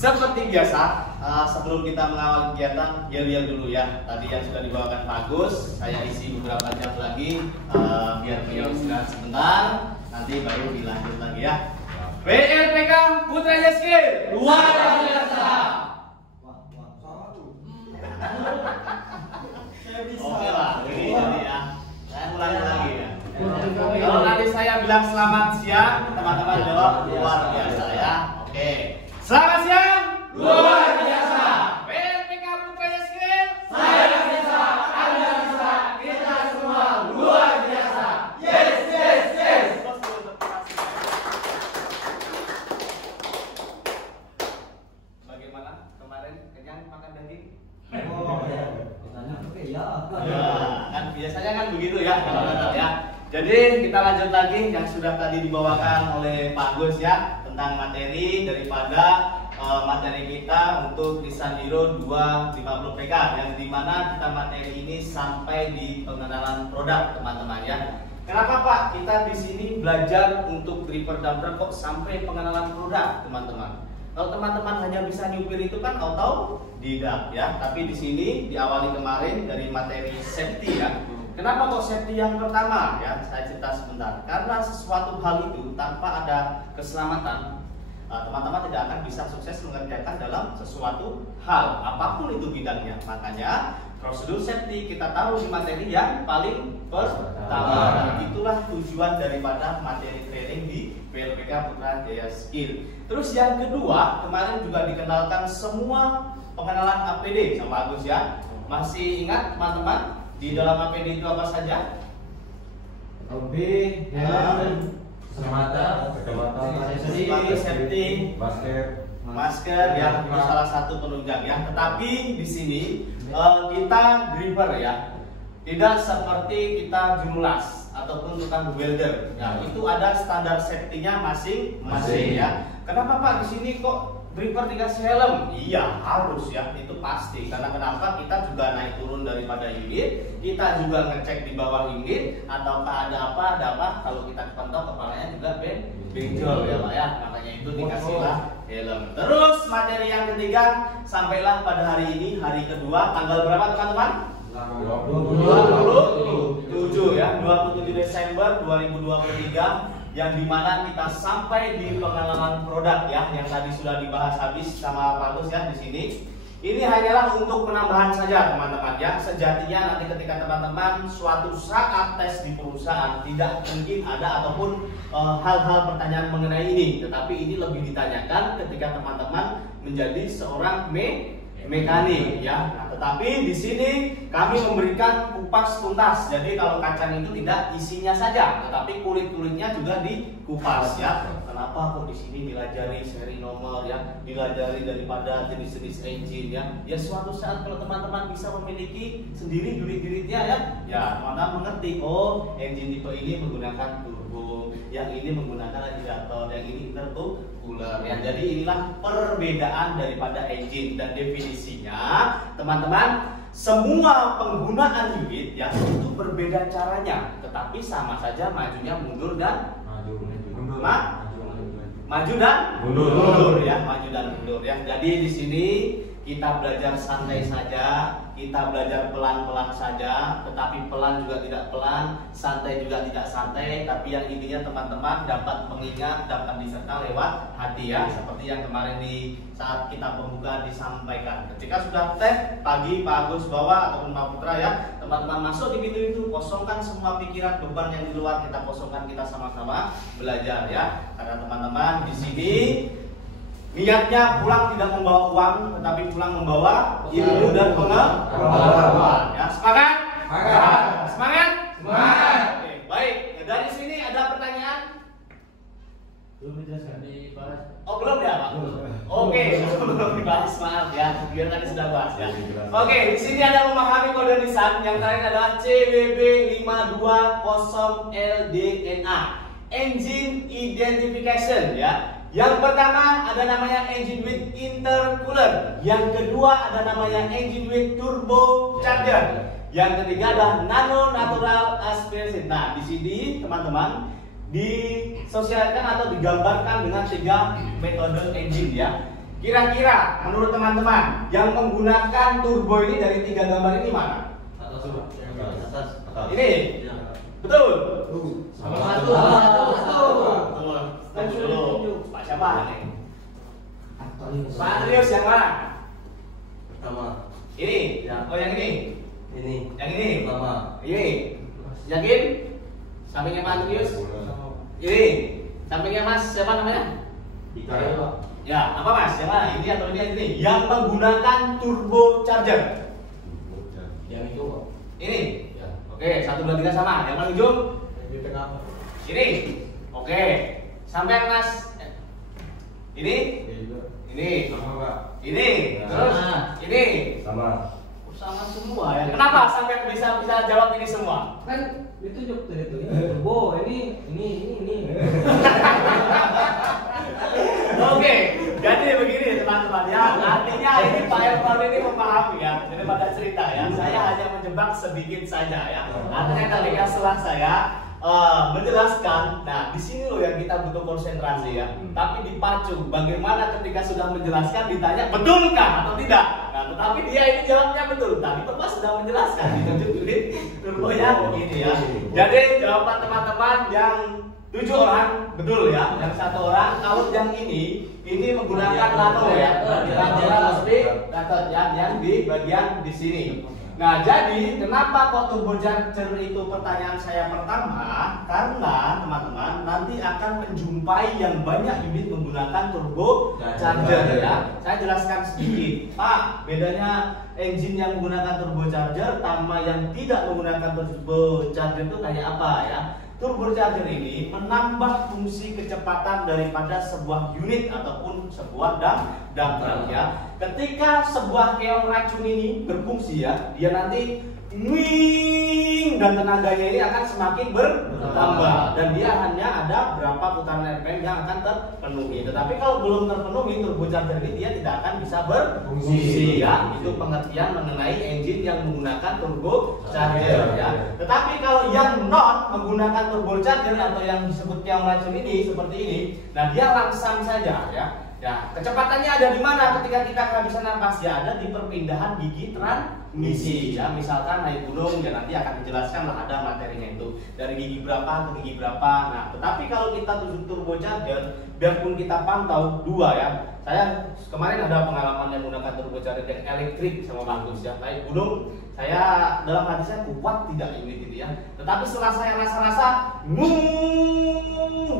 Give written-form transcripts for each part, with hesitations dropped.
Seperti biasa, sebelum kita mengawal kegiatan, yel-yel dulu ya. Tadi yang sudah dibawakan Pak Agus, saya isi beberapa jam lagi, biar beliau istirahat sebentar. Nanti baru dilanjut lagi ya. PLPK Putra Skill luar biasa. Oke lah, ini jadi ya. Saya ulangi lagi ya. Kalau nanti saya bilang selamat siang, teman-teman jawab luar biasa ya. Oke. Selamat siang. Luar biasa. PLPK Putra Skill. Saya bisa, Anda bisa, kita semua luar biasa. Yes, yes, yes. Bagaimana kemarin kenyang makan daging? Oh ya, oke ya. Ya, kan biasanya kan begitu ya kalau kata ya. Jadi kita lanjut lagi yang sudah tadi dibawakan oleh Pak Agus ya tentang materi daripada materi kita untuk Nissan Hero 250 PK yang dimana kita materi ini sampai di pengenalan produk teman-teman ya. Kenapa Pak kita di sini belajar untuk driver dumper kok sampai pengenalan produk teman-teman? Kalau teman-teman hanya bisa nyupir itu kan auto tidak ya, tapi di sini diawali kemarin dari materi safety ya. Kenapa kok safety yang pertama ya? Saya cerita sebentar. Karena sesuatu hal itu tanpa ada keselamatan, teman-teman tidak akan bisa sukses mengerjakan dalam sesuatu hal apapun itu bidangnya. Makanya prosedur safety kita taruh di materi yang paling pertama. Dan itulah tujuan daripada materi training di PLPK Putra Jaya Skill. Terus yang kedua, kemarin juga dikenalkan semua pengenalan APD sama Agus ya. Masih ingat teman-teman di dalam APD itu apa saja? OB, kacamata, safety, masker ya, itu salah satu penunjang ya. Tetapi di sini kita driver ya, tidak seperti kita juru las ataupun tukang welder. Ya, itu ada standar safety-nya masing-masing ya. Kenapa Pak di sini kok driver dikasih helm? Iya harus ya, itu pasti. Karena kenapa? Kita juga naik turun daripada unit, kita juga ngecek di bawah unit, ataukah ada apa? Kalau kita kepentok kepalanya juga benjol ya Pak ya. Makanya itu dikasihlah helm. Terus materi yang ketiga, sampailah pada hari ini, hari kedua, tanggal berapa teman-teman? 27 ya, 27 Desember 2023. Yang dimana kita sampai di pengalaman produk ya, yang tadi sudah dibahas habis sama Pak Gus ya di sini. Ini hanyalah untuk penambahan saja teman-teman ya. Sejatinya nanti ketika teman-teman suatu saat tes di perusahaan tidak mungkin ada ataupun hal-hal pertanyaan mengenai ini, tetapi ini lebih ditanyakan ketika teman-teman menjadi seorang mekanik ya. Nah, tetapi di sini kami memberikan kupas tuntas. Jadi kalau kacang itu tidak isinya saja, tetapi kulit-kulitnya juga dikupas ya. Kenapa kok di sini dilajari seri nomor ya, dilajari daripada jenis-jenis engine ya. Ya suatu saat kalau teman-teman bisa memiliki sendiri unit-unitnya ya, ya teman-teman mengerti oh engine tipe ini menggunakan turbo, yang ini menggunakan radiator, yang ini intercooler ya. Jadi inilah perbedaan daripada engine dan definisinya teman-teman. Semua penggunaan unit ya itu berbeda caranya, tetapi sama saja majunya mundur dan maju dan mundur ya, maju dan mundur ya. Jadi di sini kita belajar santai saja, kita belajar pelan-pelan saja, tetapi pelan juga tidak pelan, santai juga tidak santai, tapi yang intinya teman-teman dapat mengingat, dapat diserta lewat hati ya, seperti yang kemarin di saat kita pembukaan disampaikan. Ketika sudah tes pagi Pak Agus bawa ataupun Pak Putra ya, teman-teman masuk di pintu itu, kosongkan semua pikiran beban yang di luar, kita kosongkan, kita sama-sama belajar ya. Karena teman-teman di sini niatnya pulang tidak membawa uang, tetapi pulang membawa ilmu dan pengetahuan. Ya, semangat? Semangat? Semangat. Oke, baik. Dari sini ada pertanyaan? Belum dijelaskan dibahas. Oh belum ya Pak? Oke, belum dibahas, maaf ya. Biar tadi sudah bahas ya. Oke, di sini ada memahami kode Nissan yang terakhir adalah CWB520LDNA, Engine Identification ya. Yang pertama ada namanya engine with intercooler, yang kedua ada namanya engine with turbo charger, yang ketiga ada nano natural aspiration. Nah di sini teman-teman disosialkan atau digambarkan dengan 3 metode engine ya. Kira-kira menurut teman-teman yang menggunakan turbo ini dari 3 gambar ini mana? Atas. Ini? Betul? Sama Tunggu dulu. Pak siapa nih? Pak Andrius yang mana? Pertama. Ini? Oh yang ini? Ini. Yang ini? Pertama. Ini? Yakin? Sampingnya Pak Andrius? Ini? Sampingnya Mas siapa namanya? Ya, apa Mas? Yang mana? Ini atau ini? Yang menggunakan turbo charger. Yang itu. Ini? Ya. Oke, 1, 2, 3 sama. Yang paling ujung? Di tengah. Ini? Oke. Sampai Mas? Ini? Ini? Sama Pak. Ini? Terus? Ini? Sama. Sama semua ya. Kenapa sampai bisa jawab ini semua? Kan ditunjuk tadi itu. Turbo ini. Oke, jadi begini teman-teman ya. Artinya ini Pak Irfan ini memahami ya daripada cerita ya. Saya hanya menjebak sedikit saja ya. Artinya ketika setelah saya menjelaskan, nah di sini loh yang kita butuh konsentrasi ya. Tapi dipacu, bagaimana ketika sudah menjelaskan ditanya betulkah atau tidak? Nah, tetapi dia ini jawabnya betul. Tadi Bapak sudah menjelaskan ditunjuk di turbonya begini ya. Jadi jawaban teman-teman yang 7 orang betul ya, yang 1 orang. Kalau yang ini menggunakan nano ya, radiator ya, yang di bagian di sini. Nah, jadi kenapa kok turbo charger itu pertanyaan saya pertama? Karena teman-teman nanti akan menjumpai yang banyak unit menggunakan turbo charger ya. Saya jelaskan sedikit, Pak. Bedanya engine yang menggunakan turbo charger sama yang tidak menggunakan turbo charger itu kayak apa ya? Turbocharger ini menambah fungsi kecepatan daripada sebuah unit ataupun sebuah dangkal ya. Ketika sebuah keong racun ini berfungsi ya, dia nanti wing dan tenaganya ini akan semakin bertambah dan dia hanya ada berapa putaran RPM yang akan terpenuhi. Tetapi kalau belum terpenuhi, turbocharger ini dia tidak akan bisa berfungsi ya. Itu pengertian mengenai engine yang menggunakan turbocharger ya. Tetapi kalau yang non menggunakan turbocharger atau yang disebut keong racun ini seperti ini, nah dia langsam saja ya. Ya, kecepatannya ada di mana ketika kita kehabisan napas ya? Ada di perpindahan gigi transmisi ya. Misalkan naik gunung ya nanti akan dijelaskan lah ada materinya itu dari gigi berapa ke gigi berapa. Nah, tetapi kalau kita tujuh turbocharger, biarpun kita pantau 2 ya. Saya kemarin ada pengalaman yang menggunakan turbocharger yang elektrik sama bagus ya. Naik gunung, saya dalam hati saya kuat tidak unit ini ya. Tetapi setelah saya rasa-rasa,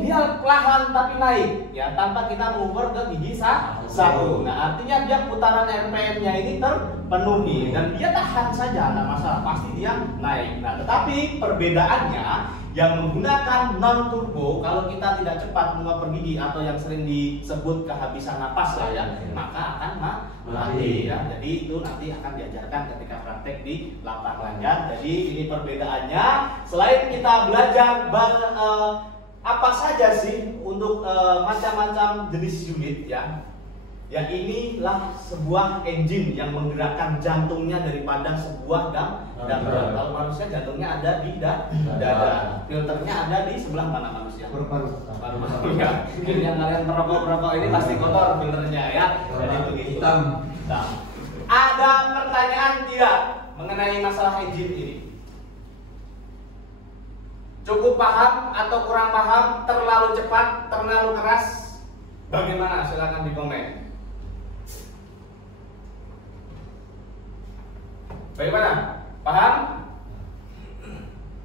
dia perlahan tapi naik ya tanpa kita mengukur ke gigi 1. Nah, artinya dia putaran RPM-nya ini terpenuhi dan dia tahan saja, tidak masalah, pasti dia naik. Nah, tetapi perbedaannya yang menggunakan non turbo, kalau kita tidak cepat mengoper gigi atau yang sering disebut kehabisan napas lah ya, maka akan mati ya. Jadi itu nanti akan diajarkan ketika praktek di lapangan ya. Jadi ini perbedaannya. Selain kita belajar apa saja sih untuk macam-macam jenis unit ya. Ya inilah sebuah engine yang menggerakkan jantungnya daripada sebuah dangkal. Kalau manusia jantungnya ada di dada, filternya ada di sebelah mana manusia? Paru-paru. Ya. Yang kalian merokok ini pasti kotor filternya ya. Jadi begitu. Hitam. Ada pertanyaan tidak mengenai masalah engine ini? Cukup paham atau kurang paham? Terlalu cepat, terlalu keras? Bagaimana? Silakan di komen. Bagaimana? Paham?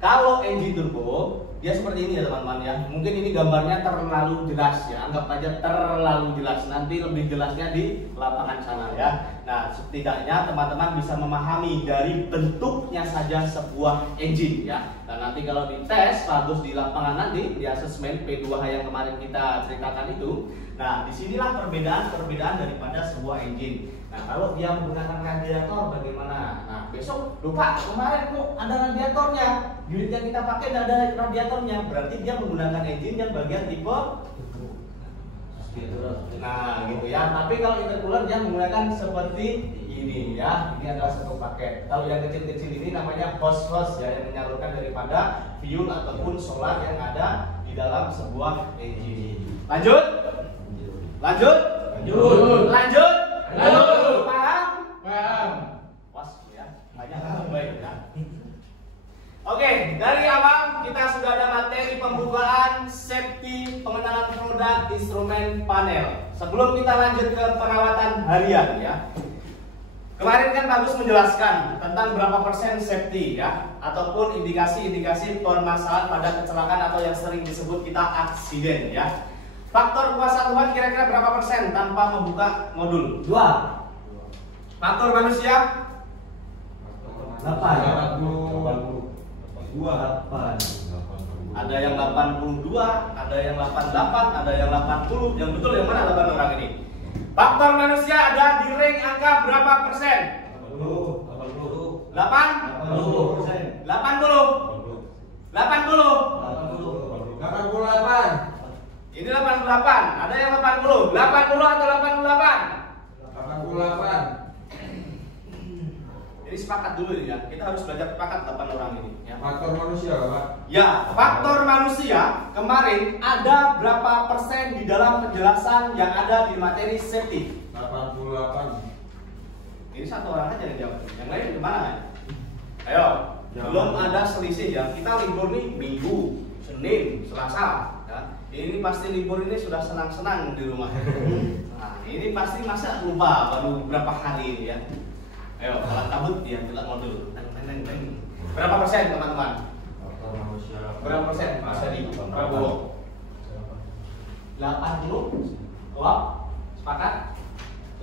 Kalau engine turbo, dia seperti ini ya teman-teman ya. Mungkin ini gambarnya terlalu jelas ya. Anggap aja terlalu jelas. Nanti lebih jelasnya di lapangan sana ya. Nah, setidaknya teman-teman bisa memahami dari bentuknya saja sebuah engine ya. Dan nanti kalau dites bagus di lapangan nanti di asesmen P2H yang kemarin kita ceritakan itu. Nah, disinilah perbedaan daripada sebuah engine. Nah, kalau dia menggunakan radiator bagaimana? Nah, besok lupa kemarin kok ada radiatornya. Unit yang kita pakai tidak ada radiatornya. Berarti dia menggunakan engine yang bagian tipe. Nah, gitu ya. Tapi kalau intercooler dia menggunakan seperti ini ya. Ini adalah satu paket. Kalau yang kecil-kecil ini namanya hose ya, yang menyalurkan daripada fuel ataupun solar yang ada di dalam sebuah engine. Lanjut. Lanjut. Lanjut. Paham? Paham. Was ya, banyak baik ya. Oke, dari awal kita sudah ada materi pembukaan, safety, pengenalan produk, instrumen, panel. Sebelum kita lanjut ke perawatan harian ya. Kemarin kan Bagus menjelaskan tentang berapa persen safety ya, ataupun indikasi-indikasi permasalahan pada kecelakaan atau yang sering disebut kita aksiden ya. Faktor kuasa Tuhan kira-kira berapa persen tanpa membuka modul? 2. Faktor manusia? 8. 2. Ada yang 82, ada yang 88, ada yang 80. Yang betul yang mana 8 orang ini? Faktor manusia ada di rank angka berapa persen? 80. 8? 80%. 80? 80? 88. Ini 88, ada yang 80? 80 atau 88? 88. Jadi sepakat dulu ini ya, kita harus belajar sepakat 8 orang ini ya. Faktor manusia, Pak. Ya, faktor manusia kemarin ada berapa persen di dalam penjelasan yang ada di materi safety? 88. Ini satu orang aja yang jawab. Yang lain gimana ya? Ayo, belum ada selisih ya. Kita libur nih Minggu, Senin, Selasa. Ya. Ini pasti libur ini sudah senang-senang di rumah. Nah, ini pasti masa lupa baru beberapa hari ini ya. Ayo, kalau kabut ya bilang modul. Berapa persen teman-teman? Faktor manusia. Berapa persen Mas Adi Prabowo? 80. Klop? Sepakat?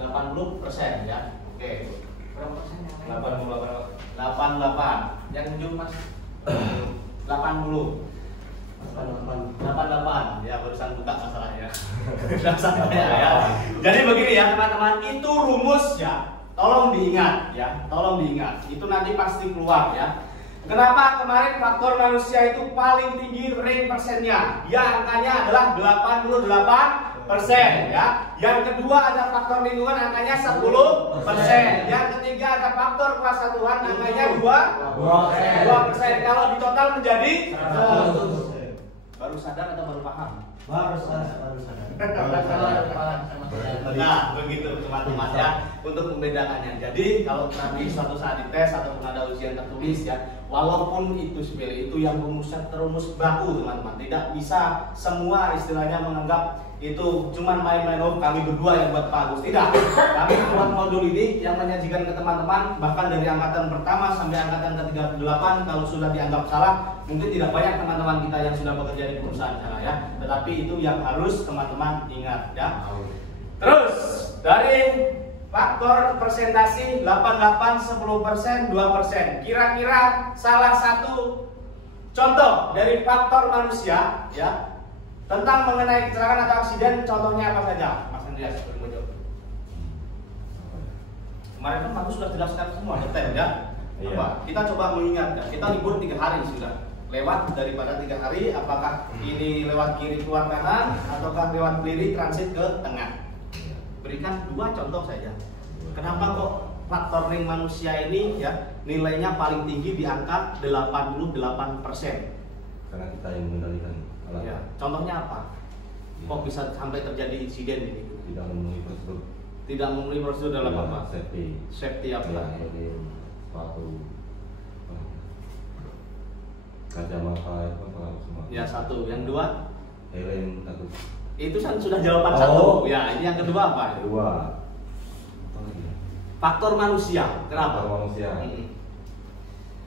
80% ya. Oke. Berapa persen yang lain? 88. Yang ujung Mas? 80. 88. Ya, barusan buka masalahnya. Sudah sampai ya. Jadi begini ya teman-teman, itu rumus ya. Tolong diingat ya, tolong diingat. Itu nanti pasti keluar ya. Kenapa kemarin faktor manusia itu paling tinggi rank persennya? Ya, angkanya adalah 88% ya. Yang kedua ada faktor lingkungan, angkanya 10%. Yang ketiga ada faktor kuasa Tuhan, angkanya 2%. Kalau di total menjadi 100%. baru sadar atau baru paham? Baru sadar. Nah, begitu teman-teman ya, untuk membedakannya. Jadi kalau nanti suatu saat dites ataupun ada ujian tertulis ya, walaupun itu sepele, itu yang rumusnya terumus baku teman-teman. Tidak bisa semua istilahnya menganggap itu cuman main-main, oh kami berdua yang buat bagus. Tidak, kami membuat modul ini yang menyajikan ke teman-teman bahkan dari angkatan pertama sampai angkatan ke-38. Kalau sudah dianggap salah, mungkin tidak banyak teman-teman kita yang sudah bekerja di perusahaan sana ya. Tetapi itu yang harus teman-teman ingat ya. Terus dari faktor presentasi 88, 10%, 2%. Kira-kira salah satu contoh dari faktor manusia ya tentang mengenai kecelakaan atau aksiden, contohnya apa saja, Mas Andreas? Kemarin kan Bagus sudah jelaskan semua detail ya. Iya. Apa? Kita coba mengingat ya. Kita libur 3 hari sudah. Lewat daripada 3 hari, apakah ini lewat kiri keluar kanan ataukah lewat kiri transit ke tengah? Berikan 2 contoh saja. Kenapa kok faktor ring manusia ini ya nilainya paling tinggi di angka 88%? Karena kita yang mengendalikan alat. Ya, contohnya apa? Kok bisa sampai terjadi insiden ini? Tidak memenuhi prosedur. Tidak memenuhi prosedur dalam apa? Safety. Safety apa? Helm, sepatu, kacamata itu kan pengaruh semua. Ya, 1. Yang 2? Helm satu. Itu kan sudah jawaban 1. Ya, ini yang kedua apa? Kedua. Apa lagi? Faktor manusia. Kenapa? Faktor manusia.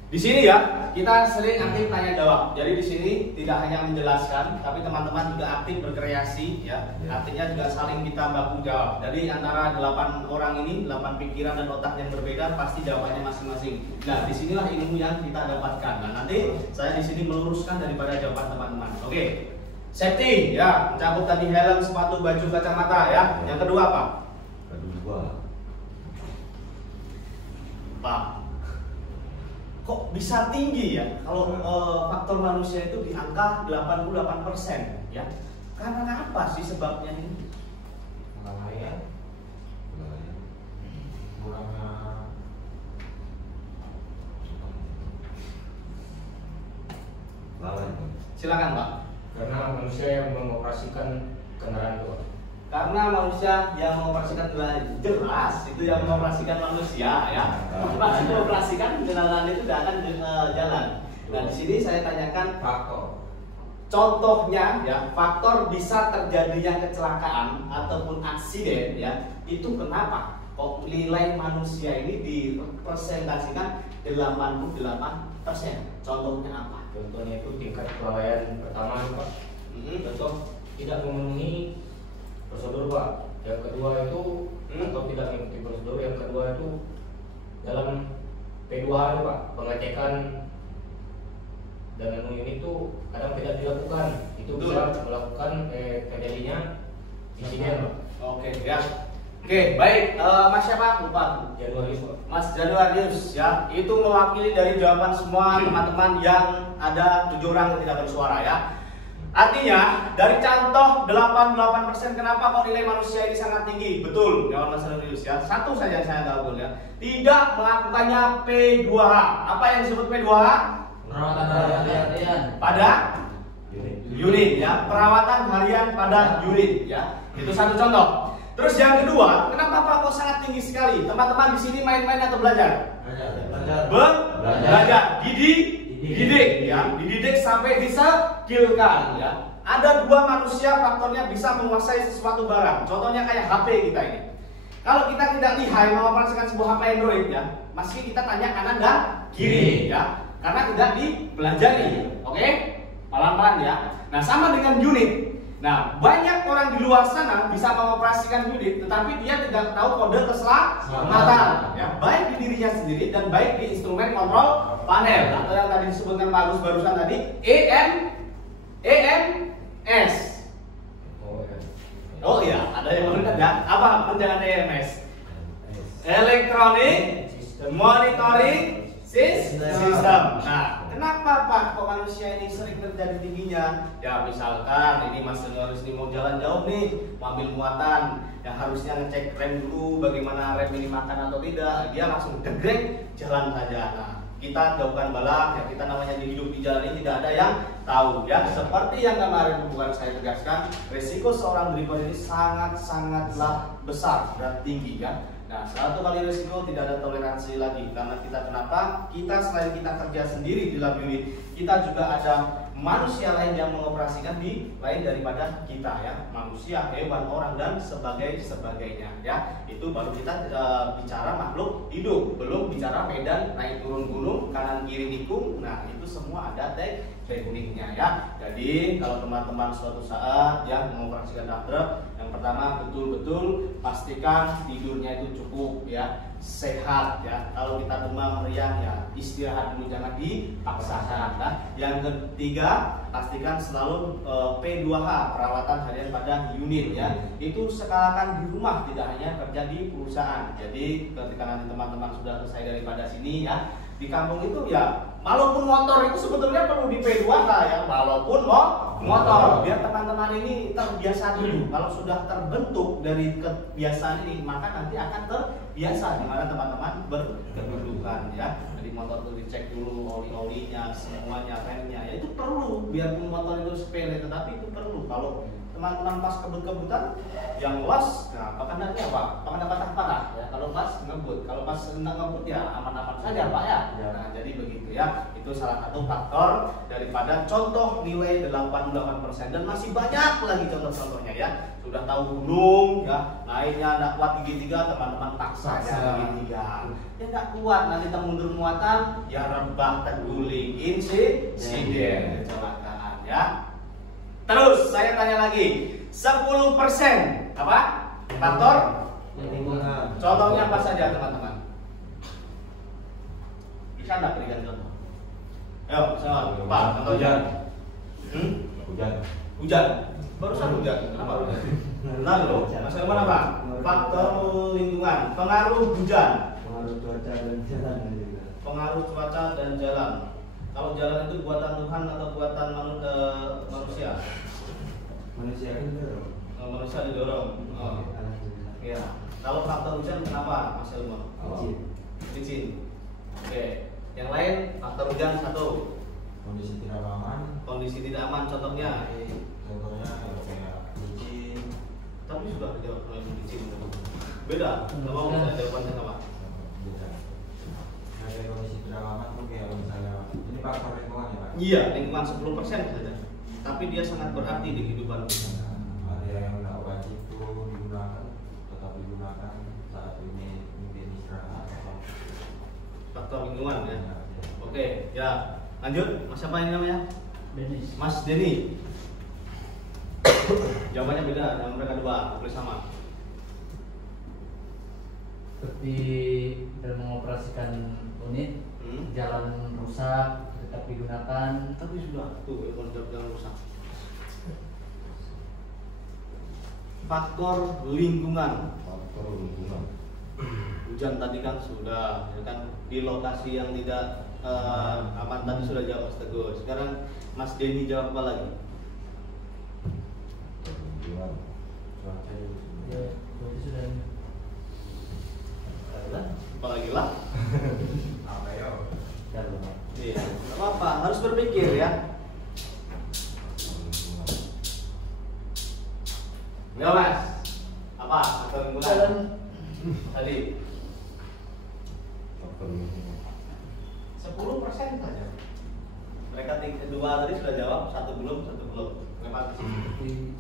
Di sini ya, kita sering aktif tanya jawab. Jadi di sini tidak hanya menjelaskan, tapi teman-teman juga aktif berkreasi ya. Artinya juga saling kita baku jawab. Jadi antara 8 orang ini, 8 pikiran dan otak yang berbeda, pasti jawabannya masing-masing. Nah, disinilah ilmu yang kita dapatkan. Nah, nanti saya di sini meluruskan daripada jawaban teman-teman. Oke. Safety ya, mencabut tadi helm, sepatu, baju, kacamata ya. Yang kedua apa? Kedua. Pak, kok bisa tinggi ya kalau faktor manusia itu di angka 88% ya? Karena apa sih sebabnya ini? Kelalaian. Kurangnya Lalai. Silakan Pak. karena manusia yang mengoperasikan kendaraan itu. Karena manusia yang mengoperasikan kendaraan jelas itu yang mengoperasikan manusia ya. Masih mengoperasikan kendaraan itu tidak akan jalan. Nah di sini saya tanyakan Faktor. contohnya ya, faktor bisa terjadinya kecelakaan ataupun aksiden ya, itu kenapa kok nilai manusia ini dipresentasikan 88%? Contohnya apa? Contohnya itu tingkat kelalaian pertama Pak. Contoh tidak memenuhi prosedur Pak. Yang kedua itu atau tidak mengikuti prosedur. Yang kedua itu dalam P2H itu Pak, pengecekan dan unit itu kadang tidak dilakukan. Itu bisa melakukan terjadinya insiden Pak. Oke ya. Oke, baik. Mas siapa? Lupa. Januarius Pak. Mas Januarius ya. Itu mewakili dari jawaban semua teman-teman yang ada 7 orang yang tidak bersuara ya. Artinya dari contoh 88% kenapa kok nilai manusia ini sangat tinggi? Betul, jawaban Mas Januarius ya. Satu saja yang saya tahu ya. Tidak melakukannya P2H. Apa yang disebut P2H? Perawatan harian. Pada unit ya. Perawatan harian pada unit ya. Itu satu contoh. Terus yang kedua, kenapa Pak kok sangat tinggi sekali? Teman-teman di sini main-main atau belajar? Belajar. Dididik ya. Dididik sampai diskilkan ya. Ada 2 manusia faktornya bisa menguasai sesuatu barang. Contohnya kayak HP kita ini. Kalau kita tidak lihai mengoperasikan sebuah HP Android ya, masih kita tanya kanan dan kiri ya. Karena tidak dipelajari. Oke? Pelan-pelan ya. Nah, sama dengan unit. Nah, banyak orang di luar sana bisa mengoperasikan unit, tetapi dia tidak tahu kode keselamatan, ya, baik di dirinya sendiri dan baik di instrumen kontrol panel atau yang tadi disebutkan Pak Agus barusan tadi, EMS. Oh iya, ada yang mendengar ya? Apa penjagaan EMS? Electronic Monitoring System. Nah, kenapa Pak kok manusia ini sering terjadi tingginya? Ya misalkan ini Mas Januarius ini mau jalan jauh nih, mau ambil muatan, yang harusnya ngecek rem dulu, bagaimana rem ini makan atau tidak, dia langsung degreng jalan saja. Nah, kita jauhkan balap, ya kita namanya hidup di jalan ini tidak ada yang tahu ya. Seperti yang kemarin bukan saya tegaskan, resiko seorang driver ini sangatlah besar dan tinggi kan. Nah, satu kali risiko tidak ada toleransi lagi karena kita kenapa? Kita selain kita kerja sendiri di lab unit, kita juga ada manusia lain yang mengoperasikan di lain daripada kita ya, manusia, hewan, orang dan sebagainya ya. Itu baru kita bicara makhluk hidup, belum bicara medan naik turun gunung kanan kiri nikung. Nah, itu semua ada tekniknya ya. Jadi kalau teman-teman suatu saat yang mengoperasikan dump truck, yang pertama betul-betul pastikan tidurnya itu cukup ya, sehat ya. Kalau kita demam meriang ya istirahat dulu, jangan dipaksakan. Nah, yang ketiga pastikan selalu P2H, perawatan harian pada unit ya. Itu skalakan di rumah, tidak hanya kerja di perusahaan. Jadi ketika nanti teman-teman sudah selesai daripada sini ya, di kampung itu ya, walaupun motor itu sebetulnya perlu di P2H ya, walaupun motor, biar teman-teman ini terbiasa dulu. Kalau sudah terbentuk dari kebiasaan ini, maka nanti akan terbiasa di mana teman-teman berkedudukan ya. Jadi motor itu dicek dulu oli-olinya, semuanya, remnya, ya itu perlu. Biarpun motor itu sepele, tetapi itu perlu. Kalau teman-teman pas kebut-kebutan yang los, nah bahkan nanti apa? Bahkan dapat parah ya. Kalau pas ngebut, kalau pas enggak ngebut ya aman-aman saja Pak ya. Nah, jadi begitu ya. Itu salah satu faktor daripada contoh nilai 88% dan masih banyak lagi contoh-contohnya ya. Sudah tahu gunung ya, naiknya enggak kuat gigi 3, teman-teman paksa ya gigi 3. Ya enggak kuat, nanti mundur muatan ya rebah terguling, insiden, kecelakaan ya. Terus saya tanya lagi, 10% apa? Faktor Lingkungan. contohnya apa saja teman-teman? Bisa enggak berikan contoh? Ayo, misalnya, Pak, contohnya hujan. Barusan hujan. Kenapa hujan? Lalu, Mas Elman apa? Faktor lingkungan, pengaruh hujan, Pengaruh cuaca dan jalan juga. pengaruh cuaca dan jalan. Kalau jalan itu buatan Tuhan atau buatan manusia? Manusia itu Manusia didorong. Oh. Ya. Kalau faktor hujan kenapa, Mas Elman? Licin. Oke. Yang lain faktor hujan satu. kondisi tidak aman. Kondisi tidak aman, contohnya Contohnya kayak licin, Tapi sudah dijawab oleh licin. Beda. Nggak mau saya jawabannya apa? Beda. Ada kondisi kedalaman tuh kayak misalnya ini faktor lingkungan ya Pak. Iya, lingkungan 10% saja. Tapi dia sangat berarti di kehidupan kita. Ada yang nggak wajib tuh digunakan, tetap digunakan saat ini mungkin istirahat atau Faktor lingkungan ya. ya. Oke, ya. Lanjut. Mas siapa ini namanya? Denis. Mas Denny. Jawabannya beda, yang mereka dua, boleh sama. Seperti dalam mengoperasikan unit, Hmm. jalan rusak tetap digunakan. Tapi sudah tuh konsep yang rusak. Faktor lingkungan. Faktor lingkungan. Hujan tadi kan sudah, ya kan di lokasi yang tidak aman tadi sudah jawab Mas Teguh. Sekarang Mas Denny jawab apa lagi? Lingkungan. Cuaca juga. Ya, berarti sudah. Apa lagi lah? Apa ya? Jalan. Iya, nggak apa-apa, harus berpikir ya. Lingkungan. Enggak Mas? Apa? Faktor lingkungan? Jalan. Tadi Faktor lingkungan. 10% saja. Mereka dua tadi sudah jawab, satu belum. Kenapa? Seperti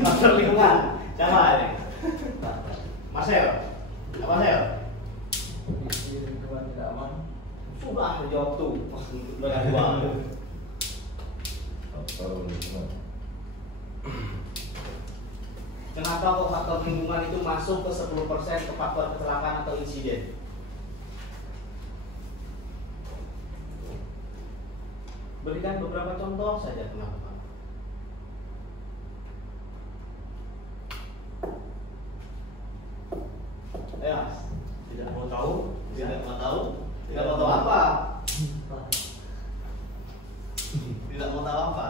Faktor lingkungan. Siapa ini? Marcel. Apa Marcel? kondisi lingkungan tidak aman. Sudah dijawab tuh. Banyak dua. Faktor lingkungan. Kenapa kok faktor lingkungan itu masuk ke 10% ke faktor kecelakaan atau insiden? Berikan beberapa contoh saja kenapa Pak? Ayo Mas. Tidak mau tahu? Tidak mau tahu? Tidak mau tahu apa? Tidak mau tahu apa?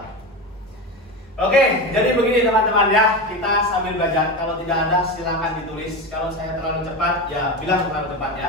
Oke, jadi begini teman-teman ya, kita sambil belajar. Kalau tidak ada silakan ditulis. Kalau saya terlalu cepat, ya bilang terlalu cepat ya.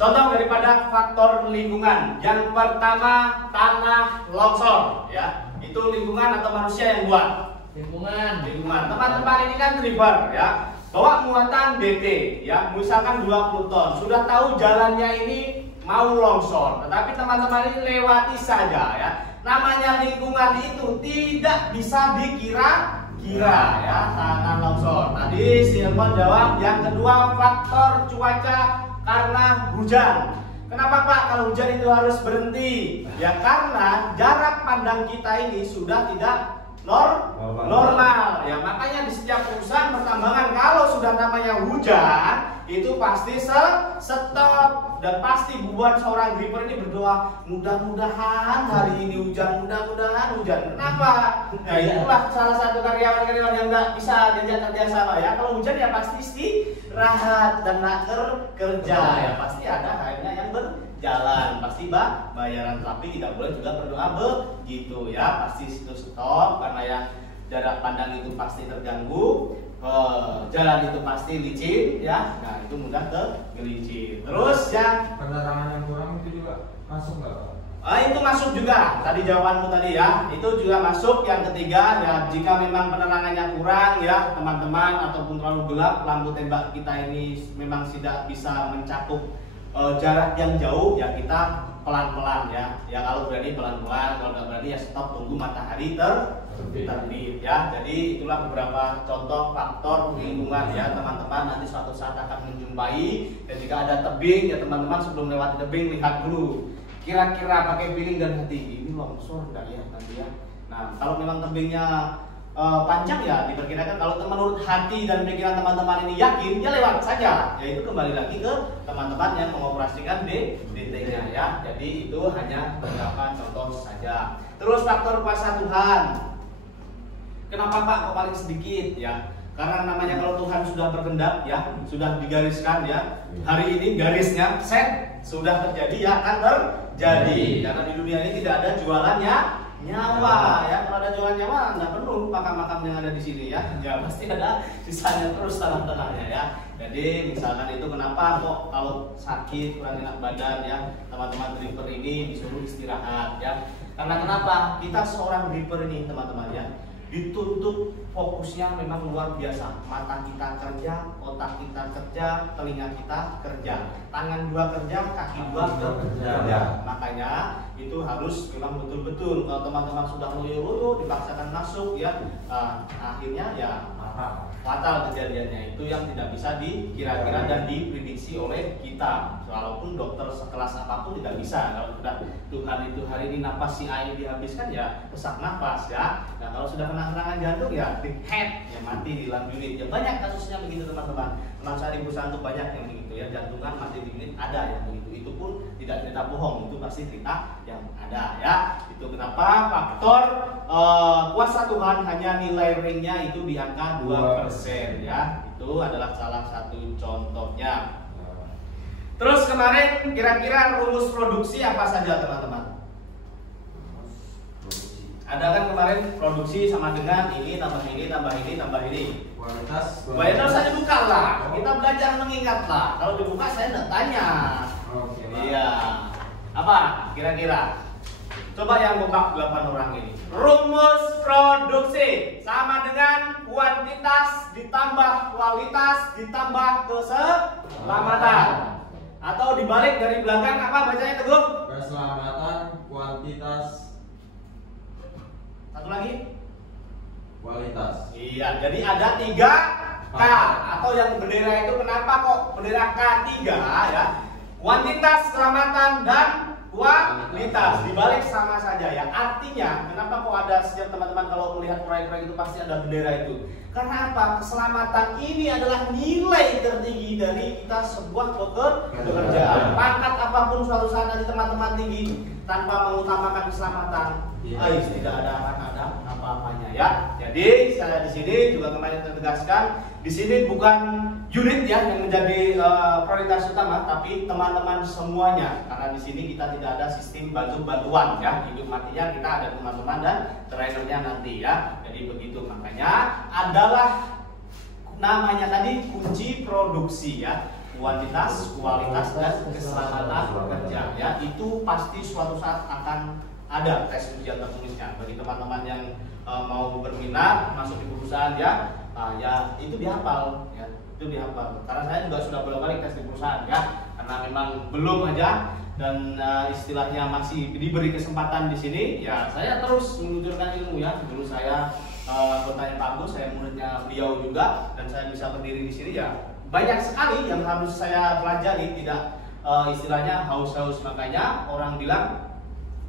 Contoh daripada faktor lingkungan. Yang pertama tanah longsor, ya. Itu lingkungan atau manusia yang buat? Lingkungan. Lingkungan. Teman-teman ini kan river, ya. Bawa muatan DT, ya. Misalkan 20 ton. Sudah tahu jalannya ini mau longsor, tetapi teman-teman ini lewati saja, ya. Namanya lingkungan itu tidak bisa dikira-kira ya, tanah longsor. Tadi Silvan jawab. Yang kedua faktor cuaca karena hujan. Kenapa Pak kalau hujan itu harus berhenti? Ya karena jarak pandang kita ini sudah tidak normal. Ya makanya di setiap perusahaan pertambangan kalau sudah namanya hujan itu pasti stop. Dan pasti buat seorang gripper ini berdoa, mudah-mudahan hari ini hujan, mudah-mudahan hujan. Kenapa? Nah itulah salah satu karyawan-karyawan yang nggak bisa diajak kerja sama ya. Kalau hujan ya pasti istirahat dan nak kerja ya pasti ada akhirnya yang berjalan, pasti bayaran, tapi tidak boleh juga berdoa begitu ya. Pasti itu stop karena yang jarak pandang itu pasti terganggu. Jalan itu pasti licin ya, nah itu mudah tergelincir. Terus yang Penerangan yang kurang itu juga masuk nggak Pak? itu masuk juga. Tadi jawabanmu tadi ya, itu juga masuk. Yang ketiga ya, jika memang penerangannya kurang ya teman-teman ataupun terlalu gelap, lampu tembak kita ini memang tidak bisa mencakup jarak yang jauh ya kita pelan-pelan ya. Ya kalau berani pelan-pelan, kalau nggak berani ya stop, tunggu matahari terbit ya. Jadi itulah beberapa contoh faktor lingkungan ya teman-teman. Nanti suatu saat akan menjumpai ketika ada tebing ya teman-teman, sebelum lewati tebing lihat dulu kira-kira pakai feeling dan hati, ini longsor enggak ya nanti ya. Nah kalau memang tebingnya panjang ya diperkirakan, kalau menurut hati dan pikiran teman-teman ini yakin ya lewat saja. Ya itu kembali lagi ke teman-teman yang mengoperasikan DT-nya ya. Jadi itu hanya beberapa contoh saja. Terus faktor kuasa Tuhan. Kenapa Pak kok paling sedikit ya? Karena namanya kalau Tuhan sudah berkehendak ya, sudah digariskan ya. Hari ini garisnya set sudah terjadi ya akan terjadi. Karena di dunia ini tidak ada jualannya nyawa ya. Kalau ada jualan nyawa nggak perlu makam-makam yang ada di sini ya. Ya pasti ada sisanya terus tanah-tanahnya ya. Jadi misalkan itu kenapa kok kalau sakit kurang enak badan ya, teman-teman dripper ini disuruh istirahat ya. Karena kenapa? Kita seorang dripper ini teman-teman ya, dituntut fokusnya memang luar biasa. Mata kita kerja, otak kita kerja, telinga kita kerja, tangan dua kerja, kaki dua kerja. Makanya itu harus memang betul-betul. Kalau teman-teman sudah loyo-loyo dipaksakan masuk ya, akhirnya ya fatal kejadiannya. Itu yang tidak bisa dikira-kira dan diprediksi oleh kita. Walaupun dokter sekelas apapun tidak bisa. Kalau sudah Tuhan itu hari ini napas si A ini dihabiskan ya sesak napas ya. Nah kalau sudah kena serangan jantung ya big head ya mati di dalam unit. Ya banyak kasusnya begitu teman-teman. Teman saya di perusahaan itu banyak yang begitu ya, jantungan mati di unit ada yang begitu. Itu pun tidak cerita bohong, itu pasti cerita yang ada ya. Itu kenapa faktor kuasa Tuhan hanya nilai ringnya itu di angka 2% ya. Itu adalah salah satu contohnya. Terus kemarin kira-kira rumus produksi apa saja teman-teman? Ada kan kemarin produksi sama dengan ini tambah ini tambah ini tambah ini. Kualitas saya buka lah. Kita belajar mengingat lah. Kalau dibuka saya tidak tanya. Oke, Iya. Apa kira-kira? Coba yang buka 8 orang ini. Rumus produksi sama dengan kuantitas ditambah kualitas ditambah keselamatan. Atau dibalik dari belakang apa bacanya Teguh? Keselamatan, kuantitas, satu lagi? kualitas. Iya, jadi ada 3K atau yang bendera itu kenapa kok bendera K3 ya? Kuantitas, keselamatan dan kualitas dibalik sama saja ya. Artinya kenapa kok ada setiap teman-teman kalau melihat proyek-proyek itu pasti ada bendera itu? Karena apa? Keselamatan ini adalah nilai tertinggi dari kita sebuah pekerjaan. Pangkat apapun suatu saat nanti teman-teman tinggi tanpa mengutamakan keselamatan, tidak ada apa-apanya ya. Jadi saya di sini juga kemarin tertegaskan, di sini bukan unit ya yang menjadi prioritas utama, tapi teman-teman semuanya. Karena di sini kita tidak ada sistem bantu-bantuan ya. Hidup matinya kita ada teman-teman dan trainernya nanti ya. Jadi begitu, makanya adalah namanya tadi kunci produksi ya. Kuantitas, kualitas dan keselamatan bekerja ya. Itu pasti suatu saat akan ada tes ujian tertulisnya bagi teman-teman yang mau berminat masuk di perusahaan ya. Ya itu dihafal ya, itu dihafal. Karena saya juga sudah bolak-balik tes di perusahaan ya, karena memang belum aja dan istilahnya masih diberi kesempatan di sini ya. Saya terus meluncurkan ilmu ya. Dulu saya bertanya Pak Agus, saya muridnya beliau juga, dan saya bisa berdiri di sini ya. Banyak sekali yang harus saya pelajari, tidak istilahnya haus-haus. Makanya orang bilang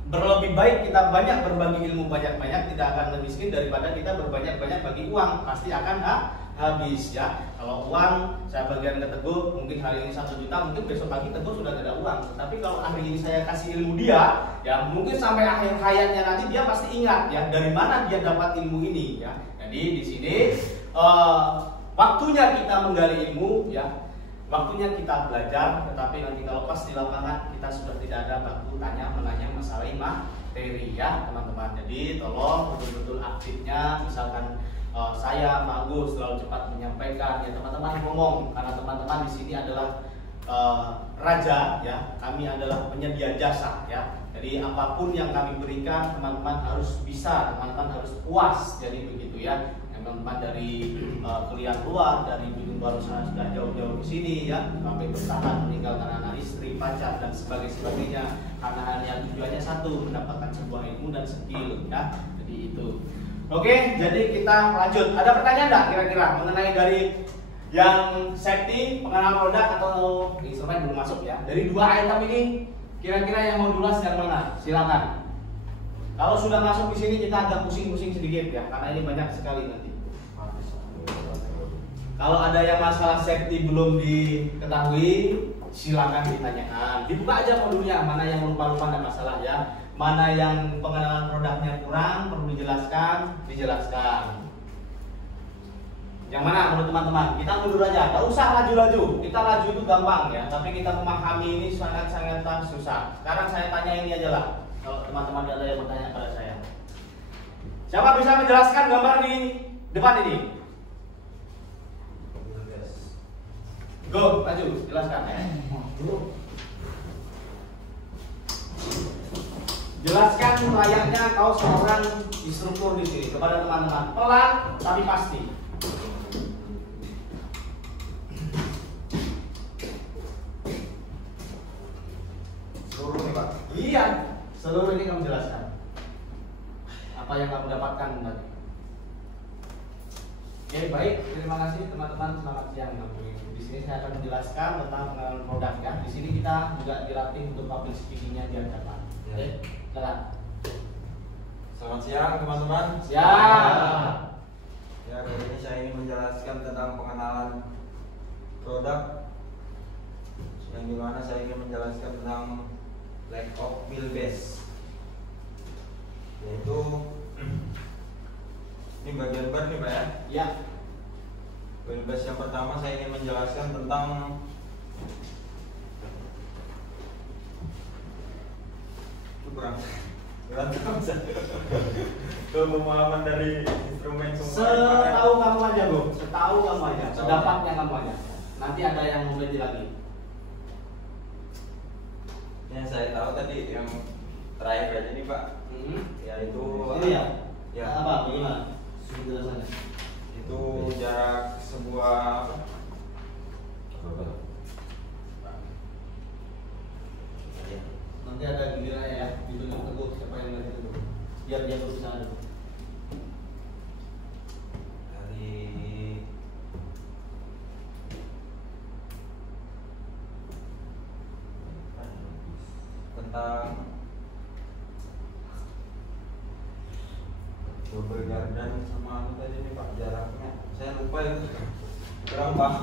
berlebih baik kita banyak berbagi ilmu banyak-banyak, tidak akan lebih miskin daripada kita berbanyak-banyak bagi uang, pasti akan habis ya. Kalau uang saya bagian ke Teguh, mungkin hari ini 1 juta, mungkin besok pagi Teguh sudah tidak ada uang. Tapi kalau hari ini saya kasih ilmu dia, ya mungkin sampai akhir hayatnya nanti dia pasti ingat ya dari mana dia dapat ilmu ini ya. Jadi di sini waktunya kita menggali ilmu ya, waktunya kita belajar, tetapi nanti kalau pas di lapangan kita sudah tidak ada baku menanya masalah materi ya teman-teman. Jadi tolong betul-betul aktifnya, misalkan saya Pak Agus terlalu cepat menyampaikan ya teman-teman ngomong, karena teman-teman di sini adalah raja ya, kami adalah penyedia jasa ya. Jadi apapun yang kami berikan teman-teman harus bisa, teman-teman harus puas, jadi begitu ya. Teman-teman dari kuliah luar, dari Gunung Baru sana sudah jauh-jauh ke sini ya, sampai bertahan meninggalkan anak istri, pacar dan sebagainya, karena hanya tujuannya satu, mendapatkan sebuah ilmu dan skill ya. Jadi itu. Oke, jadi kita lanjut. Ada pertanyaan enggak kira-kira mengenai dari yang safety, pengenalan produk atau instrumen belum masuk ya? Dari 2 item ini kira-kira yang mau duluan yang mana? Silakan. Kalau sudah masuk di sini kita agak pusing-pusing sedikit ya, karena ini banyak sekali nanti. Kalau ada yang masalah safety belum diketahui, silakan ditanyakan. Dibuka aja modulnya, mana yang lupa-lupa ada masalah ya, mana yang pengenalan produknya kurang perlu dijelaskan. Yang mana menurut teman-teman? Kita mundur aja, tak usah laju-laju. Kita laju itu gampang ya, tapi kita memahami ini sangat-sangat susah. Sekarang saya tanya ini aja lah. Kalau teman-teman ada yang bertanya pada saya, Siapa bisa menjelaskan gambar di depan ini? Go, maju, jelaskan. Jelaskan layaknya kau seorang instruktur di sini kepada teman-teman. Pelan tapi pasti. Seluruh ini Pak. Iya, seluruh ini kamu jelaskan. Apa yang kamu dapatkan tadi? Oke, baik. Terima kasih teman-teman. Selamat siang. Di sini saya akan menjelaskan tentang pengenalan produk ya. Di sini kita juga dilatih untuk public speaking-nya biar dapat. Oke, silakan. Selamat siang teman-teman. Siap. Ya, kali ini saya ingin menjelaskan tentang pengenalan produk, yang dimana saya ingin menjelaskan tentang lack of wheelbase, yaitu ini bagian bar nih Pak ya. Ya. Wheelbase yang pertama saya ingin menjelaskan tentang pemahaman dari instrumen semua. Setahu kamu aja, Bro. Setahu kamu aja. Sedapatnya kamu aja. Nanti ada yang mau belajar lagi. Yang saya tahu tadi yang terakhir aja nih Pak, yaitu Ini ya. ya Apa? Bagaimana? Penjelasannya. itu jarak sebuah Nanti ada gilirannya ya. Ditunjuk teguh siapa yang belajar dulu. Biar dia berusaha dulu. dari tentang double garden sama apa tadi nih Pak, jaraknya saya lupa itu kurang paham.